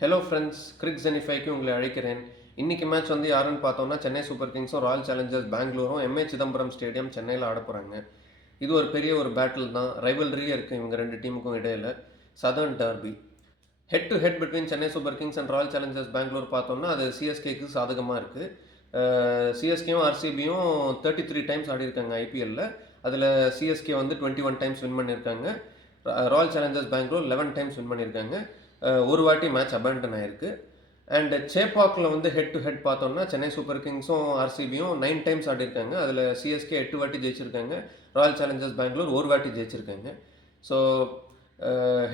Hello friends, கிரிக் ஜெனிஃபைக்கு உங்களை அழைக்கிறேன். இன்றைக்கி மேட்ச் வந்து யாருன்னு பார்த்தோம்னா சென்னை சூப்பர் கிங்ஸும் ராயல் சேலஞ்சர்ஸ் பெங்களூரும் எம்ஏ சிதம்பரம் ஸ்டேடியம் சென்னையில் ஆட போகிறாங்க. இது ஒரு பெரிய ஒரு பேட்டில் தான், ரைவல்ரியே இருக்குது இவங்க ரெண்டு டீமுக்கும் இடையில். Southern derby head to head between Chennai super Kings and Royal Challengers Bengaluru பார்த்தோம்னா அது சிஎஸ்கேக்கு சாதகமாக இருக்குது. சிஎஸ்கேயும் ஆர்சிபியும் 33 டைம்ஸ் ஆடிருக்காங்க ஐபிஎல்லில். அதில் சிஎஸ்கே வந்து 21 டைம்ஸ் வின் பண்ணியிருக்காங்க. Royal Challengers Bengaluru 11 times win பண்ணியிருக்காங்க. ஒரு வாட்டி மேட்ச் அபேண்டன் ஆயிருக்கு. அண்ட் சேப்பாக்கில் வந்து ஹெட் டு ஹெட் பார்த்தோம்னா சென்னை சூப்பர் கிங்ஸும் ஆர்சிபியும் 9 டைம்ஸ் ஆடிருக்காங்க. அதில் சிஎஸ்கே 8 வாட்டி ஜெயிச்சிருக்காங்க. ராயல் சேலஞ்சர்ஸ் பெங்களூர் ஒரு வாட்டி ஜெயிச்சிருக்காங்க. ஸோ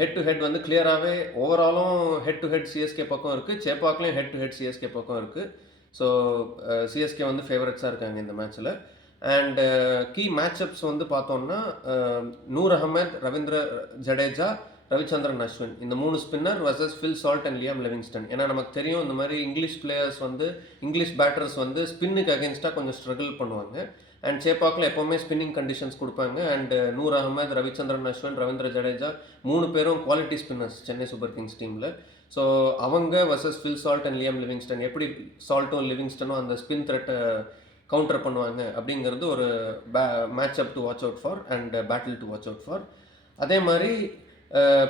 ஹெட் டு ஹெட் வந்து கிளியராகவே ஓவராலும் ஹெட் டு ஹெட் சிஎஸ்கே பக்கம் இருக்குது. சேப்பாக்லேயும் ஹெட் டு ஹெட் சிஎஸ்கே பக்கம் இருக்குது. ஸோ சிஎஸ்கே வந்து ஃபேவரட்ஸாக இருக்காங்க இந்த மேட்ச்சில். அண்ட் கீ மேட்சப்ஸ் வந்து பார்த்தோம்னா நூர் அகமது, ரவீந்திர ஜடேஜா, ரவிச்சந்திரன் அஸ்வின், இந்த 3 spinner versus Phil Salt and Liam Livingstone. ஏன்னா நமக்கு தெரியும் இந்த மாதிரி இங்கிலீஷ் பிளேயர்ஸ் வந்து இங்கிலீஷ் பேட்டர்ஸ் வந்து ஸ்பின்னுக்கு அகேன்ஸ்டாக கொஞ்சம் ஸ்ட்ரகிள் பண்ணுவாங்க. அண்ட் சேப்பாக்கில் எப்போவுமே ஸ்பின்னிங் கண்டிஷன்ஸ் கொடுப்பாங்க. அண்ட் நூர் அகமது, ரவிச்சந்திரன் அஸ்வின், ரவீந்திர ஜடேஜா 3 பேரும் quality spinners Chennai super Kings டீமில். ஸோ அவங்க versus Phil Salt and Liam Livingstone எப்படி சால்ட்டும் லிவிங்ஸ்டனும் அந்த ஸ்பின் த்ரெட்டை கவுண்டர் பண்ணுவாங்க அப்படிங்கிறது ஒரு match up to watch out for and battle to watch out for. அதே மாதிரி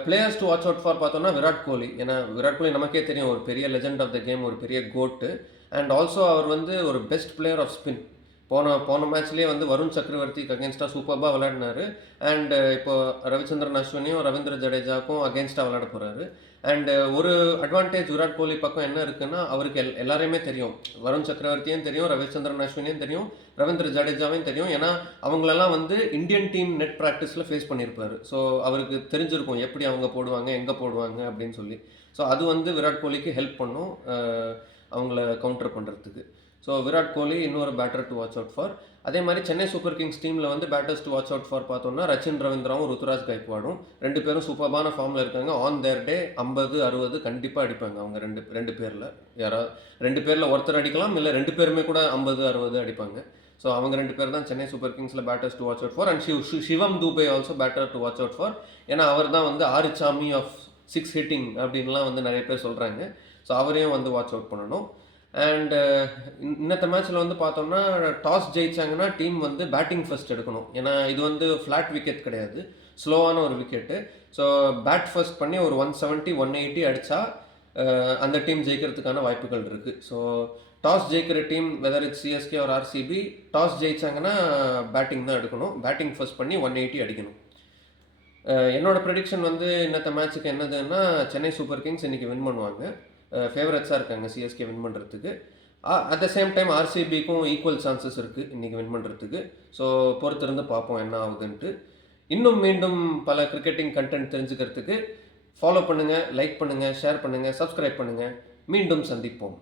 players to watch out for பார்த்தோன்னா விராட் கோலி. ஏன்னா விராட் கோலி நமக்கே தெரியும் ஒரு பெரிய லெஜெண்ட் ஆஃப் த கேம், ஒரு பெரிய கோட்டு. அண்ட் ஆல்சோ அவர் வந்து ஒரு பெஸ்ட் பிளேயர் ஆஃப் ஸ்பின். போன மேட்ச்லேயே வந்து வருண் சக்கரவர்த்திக்கு அகேன்ஸ்டாக சூப்பராக விளையாடினார். அண்ட் இப்போ ரவிச்சந்திரன் அஸ்வினையும் ரவீந்திர ஜடேஜாவுக்கும் அகேன்ஸ்டாக விளையாட போகிறாரு. அண்ட் ஒரு அட்வான்டேஜ் விராட் கோலி பக்கம் என்ன இருக்குன்னா, அவருக்கு எல்லாரையுமே தெரியும். வருண் சக்கரவர்த்தியும் தெரியும், ரவிச்சந்திரன் அஸ்வினையும் தெரியும், ரவீந்திர ஜடேஜாவையும் தெரியும். ஏன்னா அவங்களெல்லாம் வந்து இந்தியன் டீம் நெட் ப்ராக்டிஸில் ஃபேஸ் பண்ணியிருப்பார். ஸோ அவருக்கு தெரிஞ்சிருக்கும் எப்படி அவங்க போடுவாங்க, எங்கே போடுவாங்க அப்படின்னு சொல்லி. ஸோ அது வந்து விராட் கோலிக்கு ஹெல்ப் பண்ணும் அவங்கள கவுண்டர் பண்ணுறதுக்கு. ஸோ விராட் கோலி இன்னொரு batter to watch out for. அதே மாதிரி சென்னை சூப்பர் கிங்ஸ் டீமில் வந்து batters to watch out for பார்த்தோம்னா ரச்சின் ரவீந்திராவும் ருத்துராஜ் கைக்வாடும் 2 பேரும் சூப்பரான ஃபார்மில் இருக்காங்க. ஆன் தேர் டே 50-60 கண்டிப்பாக அடிப்பாங்க. அவங்க ரெண்டு பேரில் யாராவது 2 பேரில் ஒருத்தர் அடிக்கலாம், இல்லை 2 பேருமே கூட 50-60 அடிப்பாங்க. ஸோ அவங்க 2 பேர் தான் சென்னை சூப்பர் கிங்ஸில் batters to watch out for. And Shivam Dube also batter to watch out for. ஏன்னா அவர் தான் வந்து ஆறுச்சாமி ஆஃப் 6 ஹிட்டிங் அப்படின்லாம் வந்து நிறைய பேர் சொல்கிறாங்க. ஸோ அவரையும் வந்து வாட்ச் அவுட் பண்ணணும். அண்ட் இன்னத்த மேட்ச்சில் வந்து பார்த்தோம்னா டாஸ் ஜெயிச்சாங்கன்னா டீம் வந்து பேட்டிங் ஃபர்ஸ்ட் எடுக்கணும். ஏன்னா இது வந்து ஃப்ளாட் விக்கெட் கிடையாது, ஸ்லோவான ஒரு விக்கெட்டு. ஸோ பேட் ஃபர்ஸ்ட் பண்ணி ஒரு 170-180 அடித்தா அந்த டீம் ஜெயிக்கிறதுக்கான வாய்ப்புகள் இருக்குது. ஸோ டாஸ் ஜெயிக்கிற team whether it's CSK or RCB, toss ஜெயிச்சாங்கன்னா பேட்டிங் தான் எடுக்கணும். பேட்டிங் ஃபர்ஸ்ட் பண்ணி 180 அடிக்கணும். என்னோட ப்ரெடிக்ஷன் வந்து இன்னத்த மேட்ச்சுக்கு என்னதுன்னா சென்னை சூப்பர் கிங்ஸ் இன்றைக்கி வின் பண்ணுவாங்க. ஃபேவரட்ஸாக இருக்காங்க சிஎஸ்கே வின் பண்ணுறதுக்கு. அட் த சேம் டைம் ஆர்சிபிக்கும் ஈக்குவல் சான்சஸ் இருக்குது இன்றைக்கி வின் பண்ணுறதுக்கு. ஸோ பொறுத்திருந்து பார்ப்போம் என்ன ஆகுதுன்ட்டு. இன்னும் மீண்டும் பல கிரிக்கெட்டிங் கண்டென்ட் தெரிஞ்சுக்கிறதுக்கு ஃபாலோ பண்ணுங்கள், லைக் பண்ணுங்கள், ஷேர் பண்ணுங்கள், சப்ஸ்கிரைப் பண்ணுங்கள். மீண்டும் சந்திப்போம்.